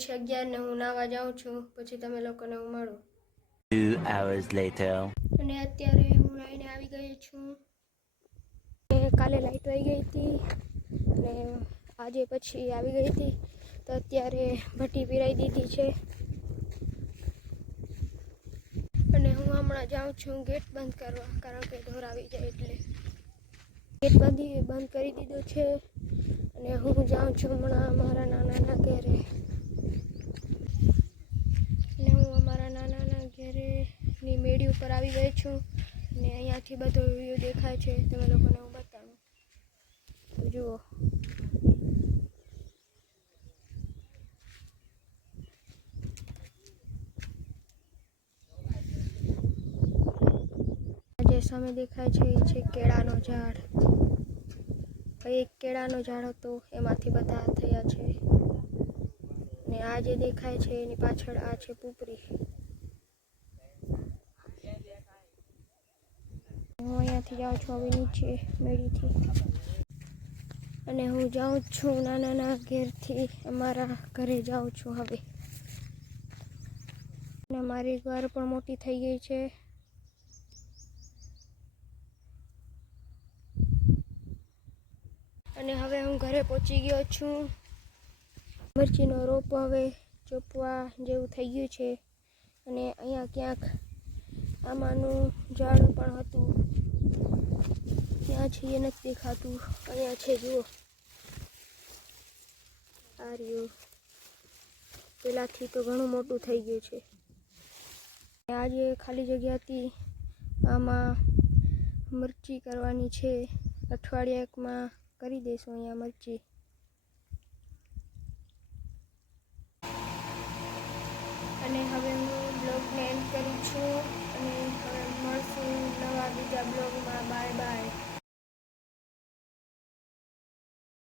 જાઉં છું પછી તમે લોકોને હું મળું Two hours later. અને અત્યારે હું નાઈને આવી ગઈ છું. કાલે લાઈટ વહી ગઈ હતી. અને આજે પછી આવી ગઈ હતી. તો અત્યારે ભઠ્ઠી પીરાઈ દીધી છે. અને હું હમણાં જાઉં છું ગેટ બંધ કરવા કારણ કે ઢોર આવી જાય એટલે. ગેટ બંધી બંધ કરી દીધો છે. અને હું જાઉં છું હમણાં મારા નાનાના ઘરે અને હું અમારા નાનાના ઘરેની મેળી ઉપર આવી ગઈ છું ને અહીંયાથી બધો વ્યૂ દેખાય છે, તમે લોકોને હું બતાવું. તો જુઓ. જે સામે દેખાય છે, એ છે કેળાનો ઝાડ. એક કેળાનો ઝાડ હતો, એમાંથી બધા થયા છે. ને આ જે દેખાય છે, એની પાછળ આ છે પૂપરી. અહીંયાથી જાઉં છું હવે નીચે મેળીથી અને હું જાઉં છું નાના નાના ઘેરથી અમારા ઘરે જાઉં છું હવે. અને મારી ઘર પણ મોટી થઈ ગઈ છે. અને હવે હું ઘરે પહોંચી ગયો છું. મરચીનો રોપ હવે ચોપવા જેવું થઈ ગયું છે. અને અહીંયા ક્યાંક આમાંનું ઝાડ પણ હતું. ત્યાં છે, એ નથી દેખાતું. અહીંયા છે, જુઓ. આ રહ્યું પહેલાંથી તો ઘણું મોટું થઈ ગયું છે. આ જે ખાલી જગ્યા હતી આમાં મરચી કરવાની છે. અઠવાડિયા એકમાં કરી દઈશું અહીંયા મરચી. અને હવે